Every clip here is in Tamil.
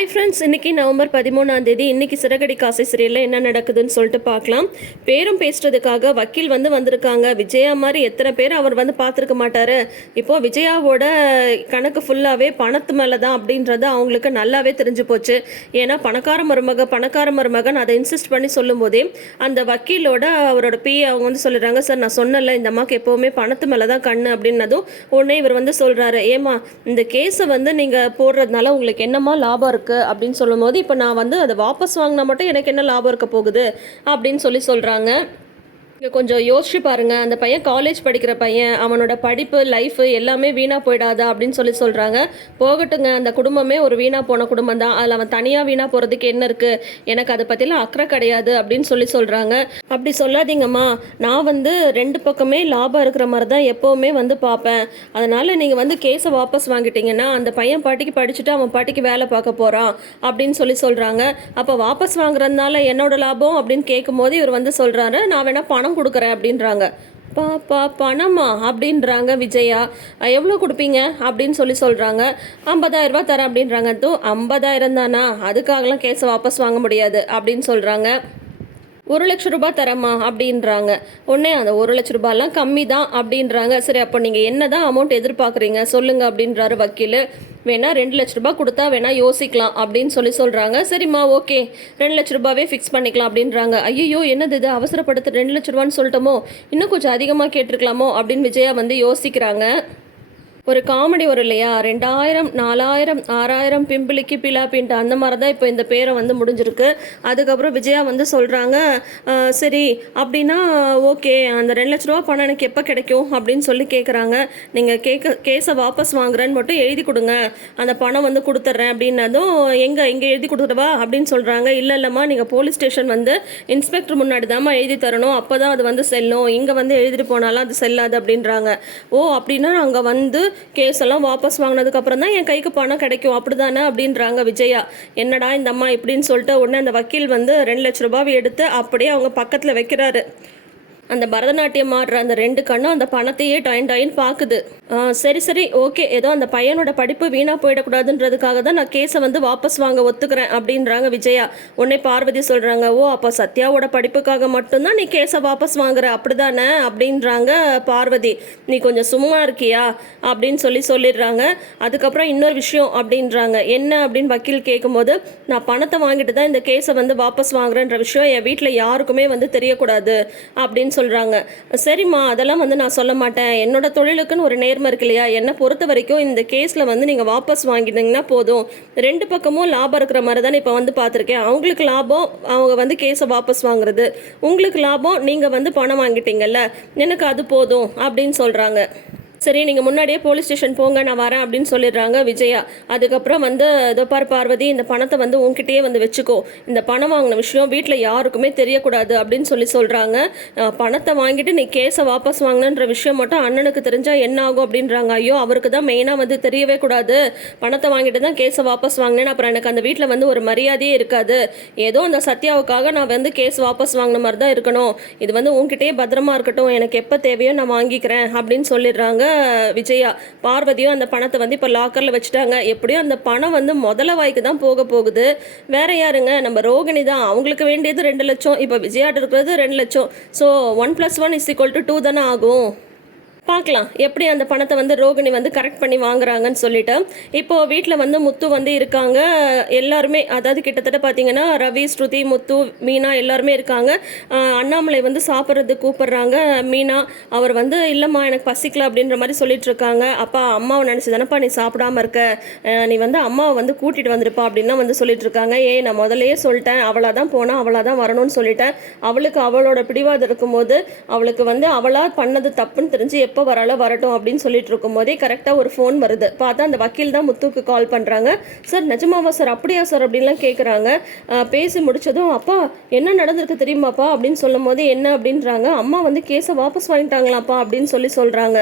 ஹாய் ஃப்ரெண்ட்ஸ், இன்றைக்கி நவம்பர் 13 இன்றைக்கி சிறகடி காசை சீரியலில் என்ன நடக்குதுன்னு சொல்லிட்டு பார்க்கலாம். பேரும் பேசுறதுக்காக வக்கீல் வந்திருக்காங்க. விஜயா மாதிரி எத்தனை பேர் அவர் பார்த்துருக்க மாட்டார். இப்போது விஜயாவோட கணக்கு ஃபுல்லாகவே பணத்து மேலே தான் அப்படின்றது அவங்களுக்கு நல்லாவே தெரிஞ்சு போச்சு. ஏன்னா பணக்கார மருமகன் அதை இன்சிஸ்ட் பண்ணி சொல்லும் போதே அந்த வக்கீலோட அவரோட அவங்க சொல்லிடுறாங்க, சார் நான் சொன்னல இந்த அம்மாவுக்கு எப்போவுமே பணத்து மேலே தான் கண்ணு அப்படின்னதும் உடனே இவர் சொல்கிறாரு, ஏமா இந்த கேஸை நீங்கள் போடுறதுனால உங்களுக்கு என்னம்மா லாபம் இருக்குது அப்படின்னு சொல்லும் போது, இப்போ நான் அதை வாபஸ் வாங்கினா மட்டும் எனக்கு என்ன லாபம் இருக்க போகுது அப்படின்னு சொல்கிறாங்க. இங்கே கொஞ்சம் யோசிச்சு பாருங்கள், அந்த பையன் காலேஜ் படிக்கிற பையன், அவனோட படிப்பு லைஃபு எல்லாமே வீணாக போயிடாதா அப்படின்னு சொல்கிறாங்க. போகட்டுங்க, அந்த குடும்பமே ஒரு வீணாக போன குடும்பம் தான், அதில் அவன் தனியாக வீணாக போகிறதுக்கு என்ன இருக்குது, எனக்கு அதை பற்றிலாம் அக்கறை கிடையாது அப்படின்னு சொல்கிறாங்க. அப்படி சொல்லாதீங்கம்மா, நான் ரெண்டு பக்கமே லாபம் இருக்கிற மாதிரி தான் எப்போவுமே பார்ப்பேன். அதனால் நீங்கள் கேஸை வாபஸ் வாங்கிட்டீங்கன்னா அந்த பையன் பாட்டிக்கு படிச்சுட்டு அவன் பாட்டிக்கு வேலை பார்க்க போகிறான் அப்படின்னு சொல்கிறாங்க. அப்போ வாபஸ் வாங்குறதுனால என்னோட லாபம் அப்படின்னு கேட்கும்போது இவர் சொல்கிறாரு, நான் வேணா பணம் கொடுக்குறேன் அப்படின்றாங்க. பணமா அப்படின்றாங்க விஜயா. எவ்வளோ கொடுப்பீங்க அப்படின்னு சொல்கிறாங்க. 50,000 ரூபா தரேன் அப்படின்றாங்க. 50,000 தானா, அதுக்காகலாம் கேஸை வாபஸ் வாங்க முடியாது அப்படின்னு சொல்கிறாங்க. 1,00,000 ரூபாய் தரமா அப்படின்றாங்க. உடனே அந்த 1,00,000 ரூபாயெலாம் கம்மி தான் அப்படின்றாங்க. சரி, அப்போ நீங்கள் என்ன தான் அமௌண்ட் எதிர்பார்க்குறீங்க சொல்லுங்கள் அப்படின்றாரு வக்கீல். வேணா 2,00,000 ரூபாய் கொடுத்தா வேணா யோசிக்கலாம் அப்படின்னு சொல்கிறாங்க. சரிம்மா, ஓகே 2,00,000 ரூபாவே ஃபிக்ஸ் பண்ணிக்கலாம் அப்படின்றாங்க. ஐயோ என்னது இது, அவசரப்படுத்து 2,00,000 ரூபான்னு சொல்லிட்டோமோ, இன்னும் கொஞ்சம் அதிகமாக கேட்டிருக்கலாமோ அப்படின்னு விஜயா யோசிக்கிறாங்க. ஒரு காமெடி வரும் இல்லையா, 2,000 4,000 6,000 பிம்பிளிக்கு பிலா பின்ட்டு அந்த மாதிரி தான் இப்போ இந்த பேரை முடிஞ்சிருக்கு. அதுக்கப்புறம் விஜயா சொல்கிறாங்க, சரி அப்படின்னா ஓகே, அந்த 2,00,000 ரூபா பணம் எனக்கு எப்போ கிடைக்கும் அப்படின்னு கேட்குறாங்க. நீங்கள் கேஸை வாபஸ் வாங்குறேன்னு மட்டும் எழுதி கொடுங்க, அந்த பணம் கொடுத்துட்றேன் அப்படின்னதும் இங்கே எழுதி கொடுத்துட்டவா அப்படின்னு சொல்கிறாங்க. இல்லைம்மா, நீங்கள் போலீஸ் ஸ்டேஷன் இன்ஸ்பெக்டர் முன்னாடி தாம்மா எழுதி தரணும், அப்போ தான் அது செல்லும், இங்கே எழுதிட்டு போனாலும் அது செல்லாது அப்படின்றாங்க. ஓ அப்படின்னா அங்கே கேஸ் எல்லாம் வாபஸ் வாங்கினதுக்கப்புறம் தான் என் கைக்கு பணம் கிடைக்கும் அப்படிதானே அப்படின்றாங்க விஜயா. என்னடா இந்த அம்மா இப்படின்னு சொல்லிட்டு உடனே அந்த வக்கீல் 2,00,000 ரூபாவை எடுத்து அப்படியே அவங்க பக்கத்தில் வைக்கிறாரு. அந்த பரதநாட்டியம் ஆடுற அந்த 2 கண்ணும் அந்த பணத்தையே டாயின் பார்க்குது. சரி ஓகே, ஏதோ அந்த பையனோட படிப்பு வீணாக போயிடக்கூடாதுன்றதுக்காக தான் நான் கேஸை வாபஸ் வாங்க ஒத்துக்கிறேன் அப்படின்றாங்க விஜயா. உடனே பார்வதி சொல்கிறாங்க, ஓ அப்போ சத்யாவோட படிப்புக்காக மட்டும்தான் நீ கேஸை வாபஸ் வாங்குற அப்படிதானே அப்படின்றாங்க பார்வதி. நீ கொஞ்சம் சும்மா இருக்கியா அப்படின்னு சொல்லிடுறாங்க. அதுக்கப்புறம் இன்னொரு விஷயம் அப்படின்றாங்க. என்ன அப்படின்னு வக்கீல் கேட்கும்போது, நான் பணத்தை வாங்கிட்டு தான் இந்த கேஸை வாபஸ் வாங்குறேன்ற விஷயம் என் வீட்டில் யாருக்குமே தெரியக்கூடாது அப்படின்னு சொல்கிறாங்க. சரிம்மா, அதெல்லாம் நான் சொல்ல மாட்டேன், என்னோட தொழிலுக்குன்னு ஒரு நேர்மை இருக்கு இல்லையா, என்னை பொறுத்த வரைக்கும் இந்த கேஸில் நீங்கள் வாபஸ் வாங்கிட்டீங்கன்னா போதும், 2 பக்கமும் லாபம் இருக்கிற மாதிரி தானே இப்போ பார்த்துருக்கேன். அவங்களுக்கு லாபம் அவங்க கேஸை வாபஸ் வாங்குறது, உங்களுக்கு லாபம் நீங்கள் பணம் வாங்கிட்டீங்கல்ல, எனக்கு அது போதும் அப்படின்னு சொல்கிறாங்க. சரி, நீங்கள் முன்னாடியே போலீஸ் ஸ்டேஷன் போங்க, நான் வரேன் அப்படின்னு சொல்லிடுறாங்க விஜயா. அதுக்கப்புறம் இதோ பார் பார்வதி, இந்த பணத்தை உங்ககிட்டயே வச்சுக்கோ, இந்த பணம் வாங்கின விஷயம் வீட்டில் யாருக்குமே தெரியக்கூடாது அப்படின்னு சொல்கிறாங்க. பணத்தை வாங்கிட்டு நீ கேஸை வாபஸ் வாங்கினன்ற விஷயம் மட்டும் அண்ணனுக்கு தெரிஞ்சால் என்ன ஆகும் அப்படின்றாங்க. ஐயோ, அவருக்கு தான் மெயினாக தெரியவே கூடாது, பணத்தை வாங்கிட்டு தான் கேஸை வாபஸ் வாங்கினேன், அப்புறம் எனக்கு அந்த வீட்டில் ஒரு மரியாதையே இருக்காது, ஏதோ அந்த சத்யாவுக்காக நான் கேஸ் வாபஸ் வாங்கின மாதிரி தான் இருக்கணும், இது உங்ககிட்டயே பத்திரமா இருக்கட்டும், எனக்கு எப்போ தேவையோ நான் வாங்கிக்கிறேன் அப்படின்னு சொல்லிடுறாங்க விஜயா. பார்வதியும் அந்த பணத்தை இப்போ லாக்கரில் வச்சுட்டாங்க. எப்படியும் அந்த பணம் முதல வாய்க்கு தான் போகுது. வேற யாருங்க, நம்ம ரோகிணி தான், அவங்களுக்கு வேண்டியது 2 லட்சம், இப்போ விஜயாட்ட இருக்கிறது 2 லட்சம். ஸோ 1+1 = 2 தானே ஆகும். பார்க்கலாம் எப்படி அந்த பணத்தை ரோகிணி கரெக்ட் பண்ணி வாங்குறாங்கன்னு சொல்லிட்டு. இப்போது வீட்டில் முத்து இருக்காங்க எல்லாருமே, அதாவது கிட்டத்தட்ட பார்த்தீங்கன்னா ரவி, ஸ்ருதி, முத்து, மீனா எல்லாருமே இருக்காங்க. அண்ணாமலை சாப்பிட்றது கூப்பிட்றாங்க. மீனா அவர் இல்லைம்மா எனக்கு பசிக்கல அப்படின்ற மாதிரி சொல்லிட்டு இருக்காங்க. அப்பா அம்மாவை நினச்சி தானப்பா நீ சாப்பிடாம இருக்க, நீ அம்மாவை கூட்டிகிட்டு வந்துருப்பா அப்படின்னா சொல்லிட்டு இருக்காங்க. நான் முதலையே சொல்லிட்டேன், அவளாக தான் போனால் அவளாக தான் வரணும்னு சொல்லிட்டேன், அவளுக்கு அவளோட பிடிவாதம் இருக்கும்போது அவளுக்கு அவளாக பண்ணது தப்புன்னு தெரிஞ்சு எப்போ வரட்டும் அப்படின்னு சொல்லிட்டு இருக்கும் போதே கரெக்டாக ஒரு ஃபோன் வருது. பார்த்தா அந்த வக்கீல் தான் முத்துக்கு கால் பண்ணுறாங்க. சார் நிஜமாவா சார், அப்படியா சார் அப்படின்லாம் கேட்குறாங்க. பேசி முடிச்சதும், அப்பா என்ன நடந்திருக்கு தெரியுமாப்பா அப்படின்னு சொல்லும் போது, என்ன அப்படின்றாங்க. அம்மா கேஸை வாபஸ் வாங்கிட்டாங்களாப்பா அப்படின்னு சொல்கிறாங்க.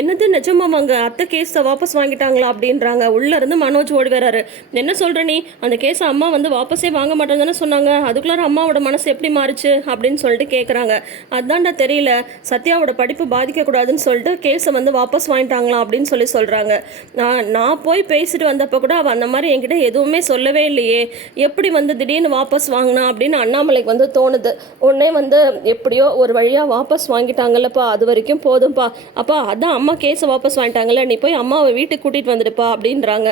என்னது நிஜமாவாங்க, அத்தை கேஸை வாபஸ் வாங்கிட்டாங்களா அப்படின்றாங்க. உள்ளேருந்து மனோஜ் ஓடி வராரு. என்ன சொல்கிற நீ, அந்த கேஸை அம்மா வாபஸே வாங்க மாட்டேன்னு சொன்னாங்க, அதுக்குள்ளார அம்மாவோட மனசு எப்படி மாறுச்சு அப்படின்னு சொல்லிட்டு கேட்குறாங்க. அதான்டா தெரியல, சத்யாவோட படிப்பு பாதிக்கக்கூடாதுன்னு முடியாதுன்னு சொல்லிட்டு கேஸை வந்து வாபஸ் வாங்கிட்டாங்களாம் அப்படின்னு சொல்கிறாங்க. நான் போய் பேசிட்டு வந்தப்போ கூட அவள் அந்த மாதிரி என்கிட்ட எதுவுமே சொல்லவே இல்லையே, எப்படி வந்து திடீர்னு வாபஸ் வாங்கினா அப்படின்னு அண்ணாமலைக்கு வந்து தோணுது. உடனே வந்து எப்படியோ ஒரு வழியாக வாபஸ் வாங்கிட்டாங்கல்லப்பா, அது வரைக்கும் போதும்ப்பா. அப்பா அதான் அம்மா கேஸை வாபஸ் வாங்கிட்டாங்கல்ல, நீ போய் அம்மாவை வீட்டுக்கு கூட்டிகிட்டு வந்துடுப்பா அப்படின்றாங்க.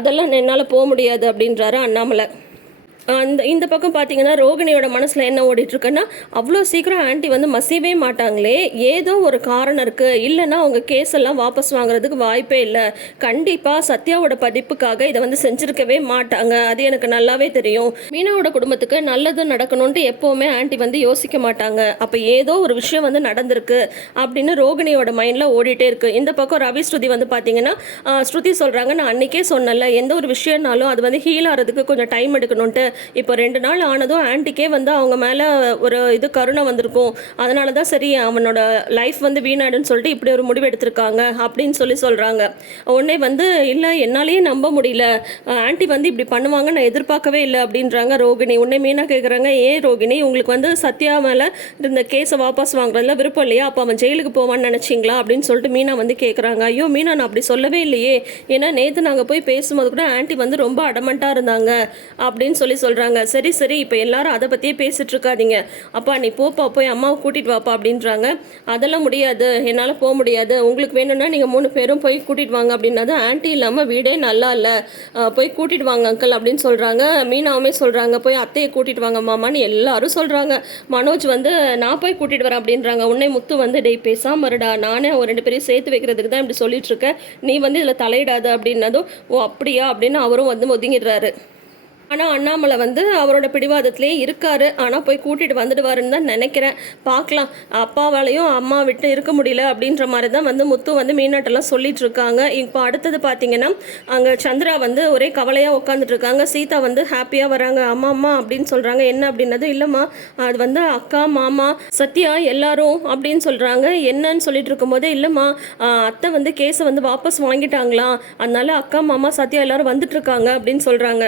அதெல்லாம் என்னால் போக முடியாது அப்படின்றாரு அண்ணாமலை. இந்த பக்கம் பார்த்தீங்கன்னா ரோகிணியோட மனசில் என்ன ஓடிட்டுருக்குன்னா, அவ்வளோ சீக்கிரம் ஆண்டி வந்து மசியவே மாட்டாங்களே, ஏதோ ஒரு காரணம் இருக்குது, இல்லைன்னா அவங்க கேஸ் எல்லாம் வாபஸ் வாங்குறதுக்கு வாய்ப்பே இல்லை. கண்டிப்பாக சத்யாவோட பதிப்புக்காக இதை வந்து செஞ்சுருக்கவே மாட்டாங்க, அது எனக்கு நல்லாவே தெரியும். மீனாவோட குடும்பத்துக்கு நல்லது நடக்கணும்ன்ட்டு எப்போவுமே ஆண்டி வந்து யோசிக்க மாட்டாங்க. அப்போ ஏதோ ஒரு விஷயம் வந்து நடந்திருக்கு அப்படின்னு ரோகிணியோட மைண்டில் ஓடிட்டே இருக்குது. இந்த பக்கம் ரவி ஸ்ருதி வந்து பார்த்தீங்கன்னா, ஸ்ருதி சொல்கிறாங்க, நான் அன்றைக்கே சொன்னல, எந்த ஒரு விஷயம்னாலும் அது வந்து ஹீல் ஆகிறதுக்கு கொஞ்சம் டைம் எடுக்கணுன்ட்டு. இப்போ 2 நாள் ஆனதும் ஆன்ட்டிக்கே வந்து அவங்க மேலே ஒரு கருணை வந்திருக்கும். அதனால தான் சரி அவனோட லைஃப் வந்து வீணாடுன்னு சொல்லிட்டு இப்படி ஒரு முடிவு எடுத்திருக்காங்க அப்படின்னு சொல்கிறாங்க. உடனே வந்து இல்லை என்னாலேயே நம்ப முடியல, ஆன்ட்டி வந்து இப்படி பண்ணுவாங்க நான் எதிர்பார்க்கவே இல்லை அப்படின்றாங்க ரோகிணி. உடனே மீனா கேட்குறாங்க, ஏன் ரோகிணி உங்களுக்கு வந்து சத்யா மேலே இருந்த கேஸை வாபஸ் வாங்குறதுல விருப்பம் இல்லையா, அப்போ அவன் ஜெயிலுக்கு போவான்னு நினச்சிங்களா அப்படின்னு சொல்லிட்டு மீனா வந்து கேட்குறாங்க. ஐயோ மீனா, நான் அப்படி சொல்லவே இல்லையே, ஏன்னா நேற்று நாங்கள் போய் பேசும்போது கூட ஆன்ட்டி வந்து ரொம்ப அடமெண்ட்டாக இருந்தாங்க அப்படின்னு சொல்கிறாங்க. சரி சரி, இப்போ எல்லாரும் அதை பற்றியே பேசிட்டு இருக்காதீங்க, அப்பா நீ போப்பா போய் அம்மாவை கூட்டிகிட்டு வாப்பா அப்படின்றாங்க. அதெல்லாம் முடியாது, என்னால் போக முடியாது, உங்களுக்கு வேணும்னா நீங்கள் 3 பேரும் போய் கூட்டிகிட்டு வாங்க அப்படின்னது. ஆன்ட்டி இல்லாமல் வீடே நல்லா இல்லை, போய் கூட்டிகிட்டு வாங்க அங்கிள் அப்படின்னு சொல்கிறாங்க. மீனாவுமே சொல்கிறாங்க, போய் அத்தையை கூட்டிகிட்டு வாங்க மாமான்னு எல்லாரும் சொல்கிறாங்க. மனோஜ் வந்து நான் போய் கூட்டிகிட்டு வரேன் அப்படின்றாங்க. உன்னை முத்து வந்து டேய் பேசாம இருடா, நானே ஒரு 2 பேரையும் சேர்த்து வைக்கிறதுக்கு தான் இப்படி சொல்லிட்டு இருக்கேன், நீ வந்து இதில் தலையிடாத அப்படின்னதும் ஓ அப்படியா அப்படின்னு அவரும் வந்து ஒதுங்கிடுறாரு. ஆனால் அண்ணாமலை வந்து அவரோட பிடிவாதத்திலே இருக்காரு. ஆனால் போய் கூட்டிகிட்டு வந்துடுவாருன்னு தான் நினைக்கிறேன், பார்க்கலாம். அப்பாவாலையும் அம்மா விட்டு இருக்க முடியல அப்படின்ற மாதிரி தான் வந்து முத்து வந்து மீனாட்டெல்லாம் சொல்லிட்டு இருக்காங்க. இப்போ அடுத்தது பார்த்தீங்கன்னா அங்கே சந்திரா வந்து ஒரே கவலையாக உட்காந்துட்டு இருக்காங்க. சீதா வந்து ஹாப்பியாக வராங்க. அம்மா அம்மா அப்படின்னு சொல்கிறாங்க. என்ன அப்படின்னது, இல்லைம்மா அது வந்து அக்கா மாமா சத்யா எல்லாரும் அப்படின்னு சொல்கிறாங்க. என்னன்னு சொல்லிட்டு இருக்கும்போதே, இல்லைம்மா அத்தை வந்து கேஸை வந்து வாபஸ் வாங்கிட்டாங்களாம், அதனால அக்கா மாமா சத்யா எல்லாரும் வந்துட்டு இருக்காங்க அப்படின்னு சொல்கிறாங்க.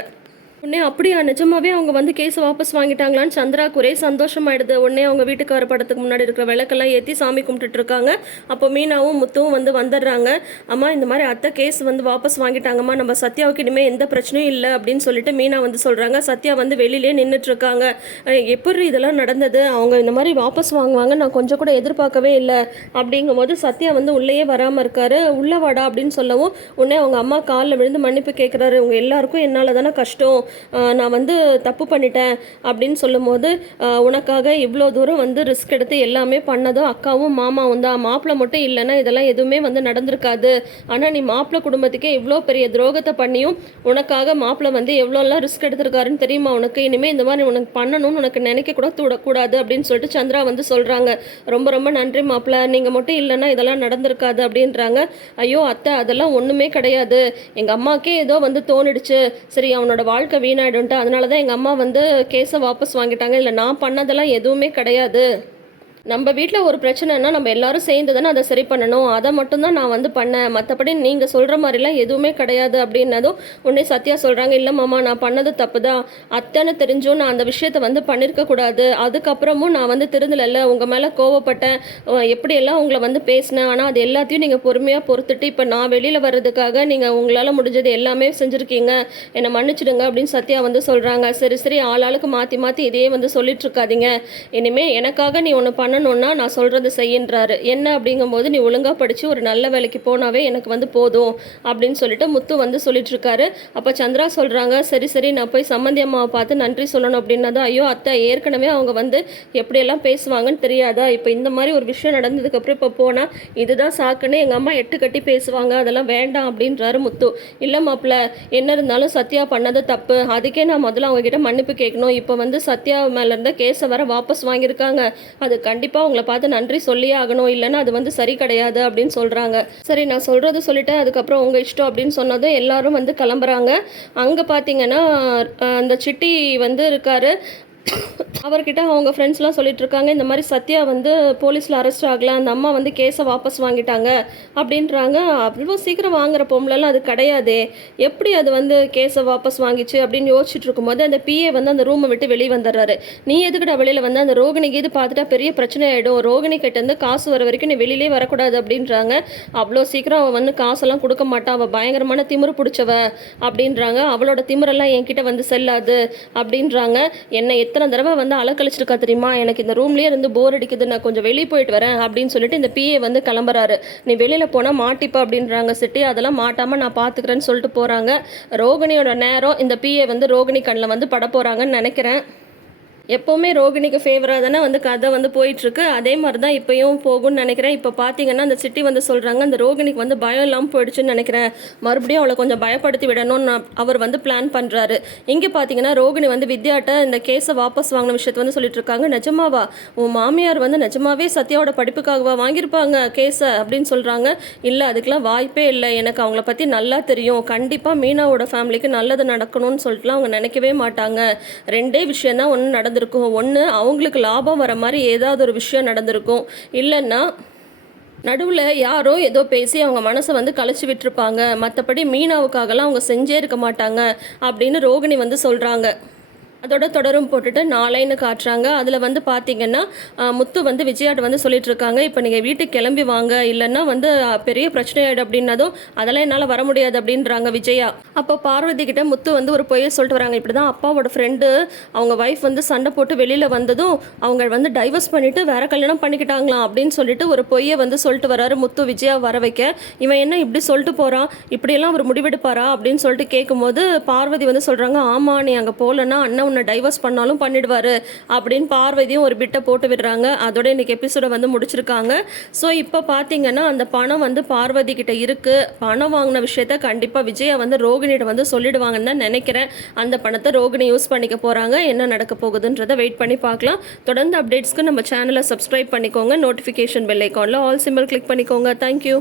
உடனே அப்படியா, நிஜமாவே அவங்க வந்து கேஸை வாபஸ் வாங்கிட்டாங்களான்னு சந்திராவுக்கு ஒரே சந்தோஷமாயிடுது. உடனே அவங்க வீட்டுக்கு வர படத்துக்கு முன்னாடி இருக்கிற விளக்கெல்லாம் ஏற்றி சாமி கும்பிட்டுட்டு இருக்காங்க. அப்போ மீனாவும் முத்துவும் வந்து வந்துடுறாங்க. அம்மா இந்த மாதிரி அத்தை கேஸ் வந்து வாபஸ் வாங்கிட்டாங்கம்மா, நம்ம சத்யாவுக்கு இனிமேல் எந்த பிரச்சனையும் இல்லை அப்படின்னு சொல்லிட்டு மீனா வந்து சொல்கிறாங்க. சத்யா வந்து வெளியிலே நின்றுட்டு இருக்காங்க. எப்படி இதெல்லாம் நடந்தது, அவங்க இந்த மாதிரி வாபஸ் வாங்குவாங்க நான் கொஞ்சம் கூட எதிர்பார்க்கவே இல்லை அப்படிங்கும்போது சத்யா வந்து உள்ளேயே வராமல் இருக்காரு. உள்ளே வாடா அப்படின்னு சொல்லவும் உடனே அவங்க அம்மா காலில் விழுந்து மன்னிப்பு கேட்குறாரு. உங்கள் எல்லாருக்கும் என்னால் தானே கஷ்டம், நான் வந்து தப்பு பண்ணிட்டேன் அப்படின்னு சொல்லும்போது, உனக்காக இவ்வளோ தூரம் வந்து ரிஸ்க் எடுத்து எல்லாமே பண்ணதும் அக்காவும் மாமாவும் தான், மாப்பிள்ளை மட்டும் இல்லைன்னா இதெல்லாம் எதுவுமே வந்து நடந்திருக்காது. ஆனால் நீ மாப்பிள்ளை குடும்பத்துக்கே இவ்வளோ பெரிய துரோகத்தை பண்ணியும் உனக்காக மாப்பிள்ளை வந்து எவ்வளோலாம் ரிஸ்க் எடுத்திருக்காருன்னு தெரியுமா உனக்கு, இனிமேல் இந்த மாதிரி உனக்கு பண்ணணும்னு உனக்கு நினைக்க கூட தூடக்கூடாது அப்படின்னு சொல்லிட்டு சந்திரா வந்து சொல்கிறாங்க. ரொம்ப ரொம்ப நன்றி மாப்பிள்ளை, நீங்கள் மட்டும் இல்லைன்னா இதெல்லாம் நடந்திருக்காது அப்படின்றாங்க. ஐயோ அத்தை அதெல்லாம் ஒன்றுமே கிடையாது, எங்கள் அம்மாக்கே ஏதோ வந்து தோணிடுச்சு, சரி அவனோட வாழ்க்கை வீணாயிடும்ட்டு அதனால தான் எங்கள் அம்மா வந்து கேஸை வாபஸ் வாங்கிட்டாங்க, இல்லை நான் பண்ணதெல்லாம் எதுவுமே கிடையாது. நம்ம வீட்டில் ஒரு பிரச்சனைனா நம்ம எல்லாரும் சேர்ந்து தானே அதை சரி பண்ணணும், அதை மட்டும்தான் நான் வந்து பண்ணேன், மற்றபடி நீங்கள் சொல்கிற மாதிரிலாம் எதுவுமே கிடையாது அப்படின்னதும் உடனே சத்யா சொல்கிறாங்க. இல்லை மாமா நான் பண்ணது தப்பு தான், அத்தைன்னு தெரிஞ்சும் நான் அந்த விஷயத்தை வந்து பண்ணியிருக்கக்கூடாது, அதுக்கப்புறமும் நான் வந்து திருந்தலை, உங்கள் மேலே கோவப்பட்டேன், எப்படியெல்லாம் உங்களை வந்து பேசினேன், ஆனால் அது எல்லாத்தையும் நீங்கள் பொறுமையாக பொறுத்துட்டு இப்போ நான் வெளியில் வர்றதுக்காக நீங்கள் உங்களால் முடிஞ்சது எல்லாமே செஞ்சுருக்கீங்க, என்னை மன்னிச்சிடுங்க அப்படின்னு சத்யா வந்து சொல்கிறாங்க. சரி சரி, ஆளாளுக்கு மாற்றி மாற்றி இதே வந்து சொல்லிட்டு இருக்காதீங்க, இனிமேல் எனக்காக நீ ஒன்று பண்ணணும்னா நான் சொல்கிறது செய்யின்றாரு. என்ன அப்படிங்கும்போது, நீ ஒழுங்காக படித்து ஒரு நல்ல வேலைக்கு போனாவே எனக்கு வந்து போதும் அப்படின்னு சொல்லிட்டு முத்து வந்து சொல்லிட்டு இருக்காரு. அப்போ சந்திரா சொல்கிறாங்க, சரி சரி நான் போய் சம்மந்தி அம்மாவை பார்த்து நன்றி சொல்லணும் அப்படின்னதான், ஐயோ அத்தை ஏற்கனவே அவங்க வந்து எப்படியெல்லாம் பேசுவாங்கன்னு தெரியாதா, இப்போ இந்த மாதிரி ஒரு விஷயம் நடந்ததுக்கப்புறம் இப்போ போனால் இதுதான் சாக்குன்னு எங்கள் அம்மா 8 கட்டி பேசுவாங்க, அதெல்லாம் வேண்டாம் அப்படின்றாரு முத்து. இல்லை மாப்பிள்ள, என்ன இருந்தாலும் சத்யா பண்ணது தப்பு, அதுக்கே நான் முதல்ல அவங்ககிட்ட மன்னிப்பு கேட்கணும், இப்போ வந்து சத்யா மேலே இருந்த கேஸை வர வாபஸ் வாங்கியிருக்காங்க, அது கண்டிப்பாக உங்களை பார்த்து நன்றி சொல்லியே ஆகணும், இல்லைன்னா அது வந்து சரி கிடையாது அப்படின்னு சொல்கிறாங்க. சரி நான் சொல்கிறது சொல்லிட்டேன், அதுக்கப்புறம் உங்கள் இஷ்டம் அப்படின்னு சொன்னதும் எல்லாரும் வந்து கிளம்புறாங்க. அங்கே பார்த்தீங்கன்னா அந்த சிட்டி வந்து இருக்காரு, அவர்கிட்ட அவங்க ஃப்ரெண்ட்ஸ்லாம் சொல்லிட்டு இருக்காங்க, இந்த மாதிரி சத்யா வந்து போலீஸில் அரெஸ்ட் ஆகல, அந்த அம்மா வந்து கேஸை வாபஸ் வாங்கிட்டாங்க அப்படின்றாங்க. அவ்வளோ சீக்கிரம் வாங்குற பொம்பளைலாம் அது கிடையாதே, எப்படி அது வந்து கேஸை வாபஸ் வாங்கிச்சு அப்படின்னு யோசிச்சுட்டு இருக்கும்போது அந்த பிஏ வந்து அந்த ரூமை விட்டு வெளியே வந்துடுறாரு. நீ எதுக்குடா வெளியில் வந்து அந்த ரோகிணிக்கு இது பார்த்துட்டா பெரிய பிரச்சனை ஆகிடும், ரோகிணி கிட்டேருந்து காசு வர வரைக்கும் நீ வெளியிலே வரக்கூடாது அப்படின்றாங்க. அவ்வளோ சீக்கிரம் அவள் வந்து காசெல்லாம் கொடுக்க மாட்டா, அவள் பயங்கரமான திமிரு பிடிச்சவ அப்படின்றாங்க. அவளோட திமிரெல்லாம் என்கிட்ட வந்து செல்லாது அப்படின்றாங்க. என்னை எத்தனை தடவை வந்து அலக்கழிச்சிருக்கா தெரியுமா, எனக்கு இந்த ரூம்லேயே இருந்து போர் அடிக்குது, நான் கொஞ்சம் வெளியே போயிட்டு வரேன் அப்படின்னு சொல்லிட்டு இந்த பிஏ வந்து கிளம்புறாரு. நீ வெளியில் போனால் மாட்டிப்பா அப்படின்றாங்க சிட்டி. அதெல்லாம் மாட்டாமல் நான் பார்த்துக்கிறேன்னு சொல்லிட்டு போகிறாங்க. ரோகிணியோட நேரம் இந்த பிஏ வந்து ரோகிணி கண்ணில் வந்து பட போகிறாங்கன்னு நினைக்கிறேன். எப்போவுமே ரோகிணிக்கு ஃபேவராக தானே வந்து கதை வந்து போயிட்டுருக்கு, அதே மாதிரி தான் இப்போயும் போகும்னு நினைக்கிறேன். இப்போ பார்த்தீங்கன்னா அந்த சிட்டி வந்து சொல்கிறாங்க, அந்த ரோகிணிக்கு வந்து பயம் இல்லாமல் போயிடுச்சுன்னு நினைக்கிறேன், மறுபடியும் அவளை கொஞ்சம் பயப்படுத்தி விடணும்னு அவர் வந்து பிளான் பண்ணுறாரு. இங்கே பார்த்தீங்கன்னா ரோகிணி வந்து வித்யாட்ட இந்த கேஸை வாபஸ் வாங்கின விஷயத்தை வந்து சொல்லிட்டு இருக்காங்க. நிஜமாவா உன் மாமியார் வந்து நிஜமாவே சத்யாவோட படிப்புக்காகவா வாங்கியிருப்பாங்க கேஸை அப்படின்னு சொல்கிறாங்க. இல்லை, அதுக்கெலாம் வாய்ப்பே இல்லை, எனக்கு அவங்கள பற்றி நல்லா தெரியும், கண்டிப்பாக மீனாவோட ஃபேமிலிக்கு நல்லது நடக்கணும்னு சொல்லிட்டுலாம் அவங்க நினைக்கவே மாட்டாங்க. ரெண்டே விஷயந்தான் ஒன்று நடந்திருக்கும். ஒன்று அவங்களுக்கு லாபம் வர மாதிரி ஏதாவது ஒரு விஷயம் நடந்திருக்கும், இல்லைன்னா நடுவில் யாரோ ஏதோ பேசி அவங்க மனசை வந்து கலைச்சி விட்டுருப்பாங்க, மற்றபடி மீனாவுக்காகலாம் அவங்க செஞ்சே இருக்க மாட்டாங்க அப்படின்னு ரோகிணி வந்து சொல்கிறாங்க. அதோட தொடரும் போட்டுட்டு நாளைன்னு காட்டுறாங்க. அதில் வந்து பார்த்தீங்கன்னா முத்து வந்து விஜயாட்ட வந்து சொல்லிட்டு இருக்காங்க, இப்போ நீங்கள் வீட்டுக்கு கிளம்பி வாங்க, இல்லைன்னா வந்து பெரிய பிரச்சனை ஆகிடும் அப்படின்னதும் அதெல்லாம் என்னால் வர முடியாது அப்படின்றாங்க விஜயா. அப்போ பார்வதி கிட்ட முத்து வந்து ஒரு பொய்யை சொல்லிட்டு வராங்க. இப்படி தான் அப்பாவோட ஃப்ரெண்டு அவங்க ஒய்ஃப் வந்து சண்டை போட்டு வெளியில் வந்ததும் அவங்க வந்து டைவர்ஸ் பண்ணிவிட்டு வேற கல்யாணம் பண்ணிக்கிட்டாங்களாம் அப்படின்னு சொல்லிட்டு ஒரு பொய்யை வந்து சொல்லிட்டு வராரு முத்து விஜயா வர வைக்க. இவன் என்ன இப்படி சொல்லிட்டு போகிறான், இப்படியெல்லாம் அவர் முடிவெடுப்பாரா அப்படின்னு சொல்லிட்டு கேட்கும்போது பார்வதி வந்து சொல்கிறாங்க, ஆமாம் நீ அங்கே போகலன்னா அண்ணன் உன்னை டைவர்ஸ் பண்ணாலும் பண்ணிடுவாரு அப்படின்னு பார்வதியும் ஒரு பிட்டை போட்டு விடுறாங்க. அதோட இன்னைக்கு எபிசோட வந்து முடிச்சிருக்காங்க. ஸோ இப்போ பார்த்தீங்கன்னா அந்த பணம் வந்து பார்வதி கிட்ட இருக்கு. பணம் வாங்கின விஷயத்த கண்டிப்பாக விஜயா வந்து ரோகிணியிடம் வந்து சொல்லிடுவாங்கன்னு தான் நினைக்கிறேன். அந்த பணத்தை ரோகிணி யூஸ் பண்ணிக்க போகிறாங்க. என்ன நடக்க போகுதுன்றதை வெயிட் பண்ணி பார்க்கலாம். தொடர்ந்து அப்டேட்ஸ்க்கு நம்ம சேனலை சப்ஸ்கிரைப் பண்ணிக்கோங்க. நோட்டிஃபிகேஷன் பெல் ஐக்கானில் ஆல் சிம்பிள் கிளிக் பண்ணிக்கோங்க. தேங்க்யூ.